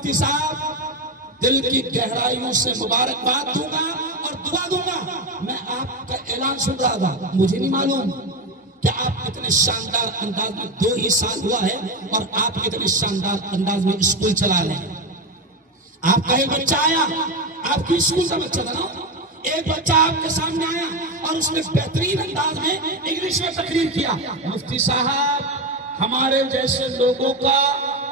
مفتی صاحب دل کی گہرائیوں سے مبارکباد دوں گا اور دعا دوں گا. میں آپ کا اعلان سن رہا تھا, مجھے نہیں معلوم کہ آپ اتنے شاندار انداز میں 2 ہی سال ہوا ہے اور آپ اتنے شاندار انداز میں اسکول چلا رہے ہیں. آپ کا ایک بچہ آیا, آپ کی اسکول کا بچہ تھا نا, ایک بچہ آپ کے سامنے آیا اور اس نے بہترین انداز میں انگلش میں تقریر کیا. مفتی صاحب ہمارے جیسے لوگوں کا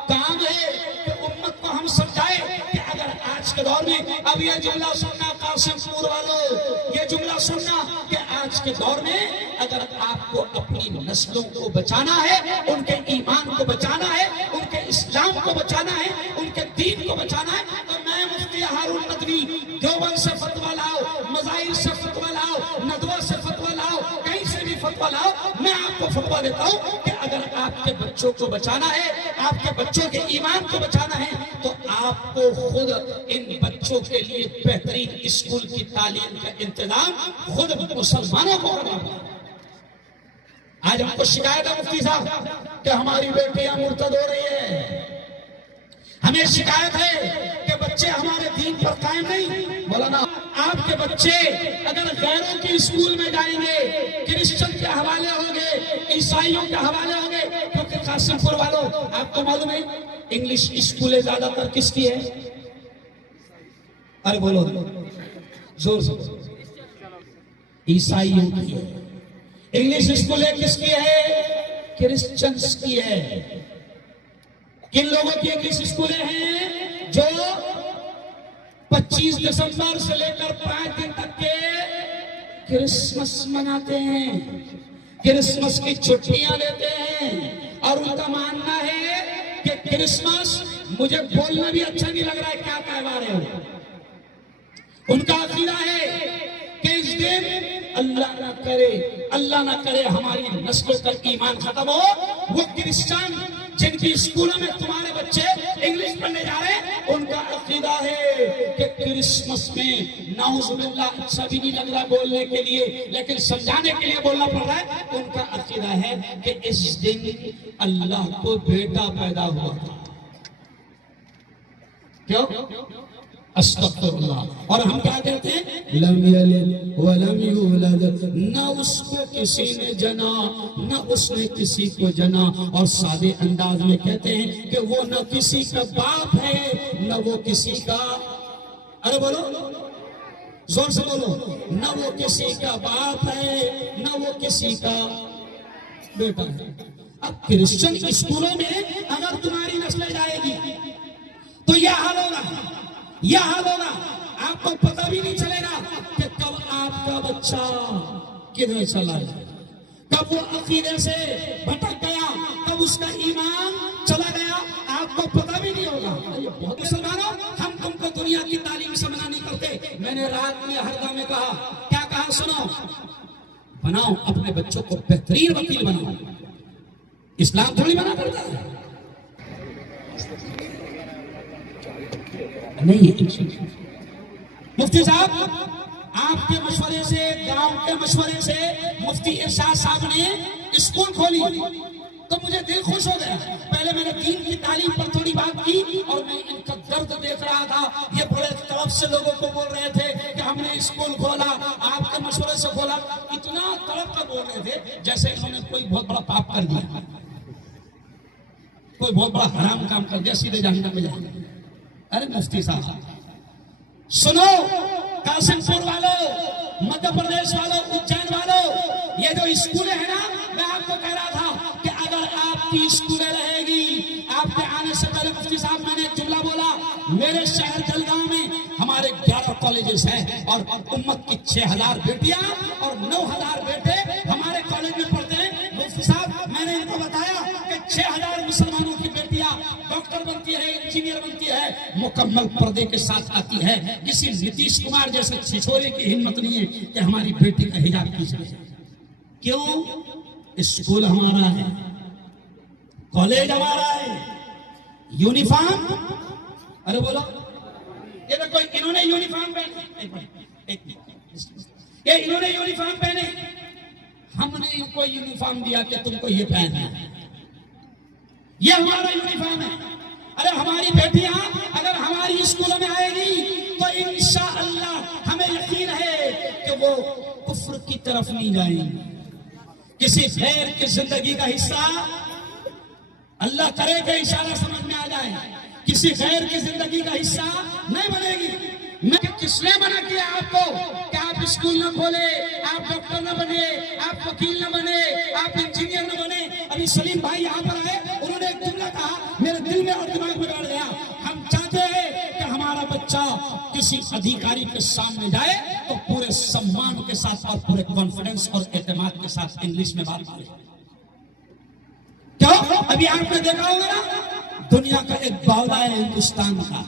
کام ہے کہ امت کو ہم سمجھائے کہ اگر آج کے دور میں, اب یہ جملہ سننا قاسم پور والوں, یہ جملہ سننا کہ آج کے دور میں اگر آپ کو اپنی نسلوں کو بچانا ہے, ان کے ایمان کو بچانا ہے, ان کے اسلام کو بچانا ہے, ان کے دین کو بچانا ہے, تو میں مفتی ہارون ندوی دیوبند سے فتویٰ لاؤ, مظاہر سے فتویٰ لاؤ, ندوہ سے فتویٰ لاؤ, کہیں سے بھی فتویٰ لاؤ, میں آپ کو فتویٰ دیتا ہوں کہ اگر آپ کے بچوں کو بچانا ہے, آپ کے بچوں کے ایمان کو بچانا ہے, تو آپ کو خود ان بچوں کے لیے بہترین اسکول کی تعلیم کا انتظام خود مسلمانوں کو کرنا ہوگا. آج ہم کو شکایت ہے مفتی صاحب کہ ہماری بیٹیاں مرتد ہو رہی ہیں, ہمیں شکایت ہے کہ بچے ہمارے دین پر قائم نہیں. مولانا آپ کے بچے اگر غیروں کی اسکول میں جائیں گے, کرسچن کے حوالے ہوں گے, عیسائیوں کے حوالے ہوں گے, کیونکہ قاسم پور والوں آپ کو معلوم ہے انگلش اسکولیں زیادہ تر کس کی ہے؟ ارے بولو زور سے, عیسائیوں کی ہے. انگلش اسکولیں کس کی ہے؟ کرسچنز کی ہے. کن لوگوں کی انگلش اسکولیں ہیں؟ جو 25 دسمبر سے لے کر 5 دن تک کے کرسمس مناتے ہیں, کرسمس کی چھٹیاں لیتے ہیں, اور ان کا ماننا ہے کہ کرسمس, مجھے بولنا بھی اچھا نہیں لگ رہا ہے کیا تہوار ہے وہ, ان کا عقیدہ ہے کہ اس دن اللہ نہ کرے ہماری نسلوں کا ایمان ختم ہو. وہ کرسچن جن کی اسکولوں میں تمہارے بچے انگلش پڑھنے جا رہے ہیں, ان کا عقیدہ ہے کہ کرسمس میں نعوذ باللہ اچھا بھی نہیں لگ رہا بولنے کے لیے, لیکن سمجھانے کے لیے بولنا پڑ رہا ہے. ان کا عقیدہ ہے کہ اس دن اللہ کو بیٹا پیدا ہوا تھا. کیوں؟ استغفر اللہ. اور ہم کیا کہتے ہیں؟ لم یلد ولم یولد, نہ اس کو کسی نے جنا نہ اس نے کسی کو جنا. اور سادے انداز میں کہتے ہیں کہ وہ نہ کسی کا باپ ہے نہ وہ کسی کا, ارے بولو زور سے بولو, نہ وہ کسی کا باپ ہے نہ وہ کسی کا بیٹا ہے. اب کرسچن اسکولوں میں اگر تمہاری نسل جائے گی تو یہ حال ہوگا, یہ حال ہوگا. آپ کو پتہ بھی نہیں چلے گا کہ کب آپ کا بچہ کدھر چلا گیا, کب وہ عقیدے سے بھٹک گیا, کب اس کا ایمان چلا گیا, آپ کو پتہ بھی نہیں ہوگا. بہت مسلمانوں, ہم تم کو دنیا کی تعلیم سے منع نہیں کرتے. میں نے رات میں ہردا میں کہا, کیا کہا سنو, بناؤ اپنے بچوں کو بہترین وکیل بناؤ. اسلام تھوڑی منع کرتا ہے, نہیں. مفتی صاحب آپ کے مشورے سے, گاؤں کے مشورے سے مفتی ارشاد صاحب نے اسکول کھولی تو مجھے دل خوش ہو گیا. پہلے میں نے دین کی تعلیم پر تھوڑی بات کی اور میں ان کا درد دیکھ رہا تھا. یہ بڑے طرف سے لوگوں کو بول رہے تھے کہ ہم نے اسکول کھولا, آپ کے مشورے سے کھولا. اتنا طرف کا بول رہے تھے جیسے انہوں نے کوئی بہت بڑا پاپ کر دیا, کوئی بہت بڑا حرام کام کر دیا, سیدھے جہنم میں جائیں. ارے مفتی صاحب سنو, قاسم پور والوں, مدھیہ پردیش والوں, اجین والوں, یہ جو اسکولیں ہیں نا, میں آپ کو کہہ رہا تھا کہ اگر آپ کی اسکولیں رہے گی, آپ کے آنے سے پہلے مفتی صاحب میں نے ایک جملہ بولا, میرے شہر جلگاؤں میں ہمارے 11 کالجز ہیں اور امت کی 6000 بیٹیاں اور 9000 بیٹے ہمارے کالج میں پڑھتے ہیں. مفتی صاحب میں نے ان کو بتایا کہ 6000 مسلمانوں کی بیٹیاں ڈاکٹر بنتی ہے, انجینئر بنتی ہے, مکمل پردے کے ساتھ آتی ہے. کسی نتیش کمار جیسے چھچورے کی ہمت نہیں ہے کہ ہماری بیٹی کا حجاب کی جائے. کیوں؟ اسکول ہمارا ہے, کالج ہمارا ہے, یونیفارم, ارے بولو, یہ دیکھو انہوں نے یونیفارم پہنے, یہ انہوں نے یونیفارم پہنے, ہم نے ان کو یونیفارم دیا کہ تم کو یہ پہننا ہے, یہ ہمارا یونیفارم ہے. ارے ہماری بیٹیاں اگر ہماری اسکولوں میں آئے گی تو انشاءاللہ ہمیں یقین ہے کہ وہ کفر کی طرف نہیں جائیں گے. کسی غیر کی زندگی کا حصہ اللہ کرے کہ اشارہ سمجھ میں آ جائے, کسی غیر کی زندگی کا حصہ نہیں بنے گی. میں کس نے منع کیا آپ کو کہ آپ اسکول نہ کھولے, آپ ڈاکٹر نہ بنے, آپ وکیل نہ بنے, آپ انجینئر نہ بنے؟ ابھی سلیم بھائی یہاں پر آئے, انہوں نے ایک جملہ کہا میرے دل میں اور دماغ میں بیٹھ گیا. ہم چاہتے ہیں کہ ہمارا بچہ کسی ادھیکاری کے سامنے جائے تو پورے سمان کے ساتھ اور پورے کانفیڈنس اور اعتماد کے ساتھ انگلش میں بات کرے. کیوں؟ ابھی آپ نے دیکھا ہوگا نا, دنیا کا ایک باولا ہے ہندوستان کا.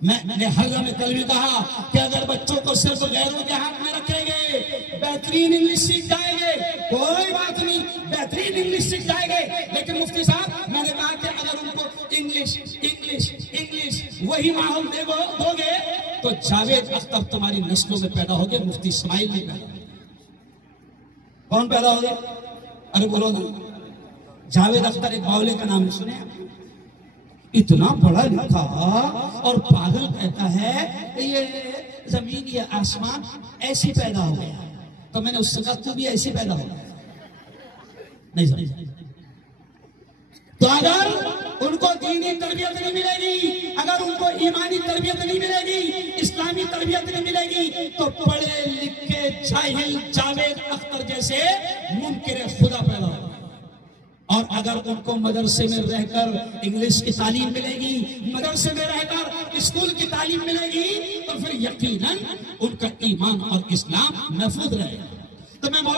میں نے حلقہ میں کل بھی کہا کہ اگر بچوں کو صرف غیروں کے ہاتھ میں رکھیں گے, بہترین انگلش سیکھ جائیں گے, کوئی بات نہیں, بہترین انگلش سیکھ جائیں گے. لیکن مفتی صاحب میں نے کہا کہ اگر ان کو انگلش انگلش انگلش وہی ماحول دو گے تو جاوید اختر تمہاری نسلوں میں پیدا ہوگے, مفتی اسماعیل نہیں پیدا ہوگے. کون پیدا ہوگے؟ ارے بولو نا. جاوید اختر ایک باولے کا نام سنے آپ؟ اتنا پڑھا لکھا اور پاگل کہتا ہے یہ زمین یہ آسمان ایسی پیدا ہو گیا. تو میں نے اس سے کہا تو بھی ایسی پیدا ہو گیا. نہیں سمجھا. تو اگر ان کو دینی تربیت نہیں ملے گی, اگر ان کو ایمانی تربیت نہیں ملے گی, اسلامی تربیت نہیں ملے گی, تو پڑھے لکھے جاہل جاوید اختر جیسے منکر خدا پیدا ہوگا. اور اگر ان کو مدرسے میں رہ کر انگلش کی تعلیم ملے گی, مدرسے میں رہ کر اسکول کی تعلیم ملے گی, تو پھر یقیناً ان کا ایمان اور اسلام محفوظ رہے گا. تو میں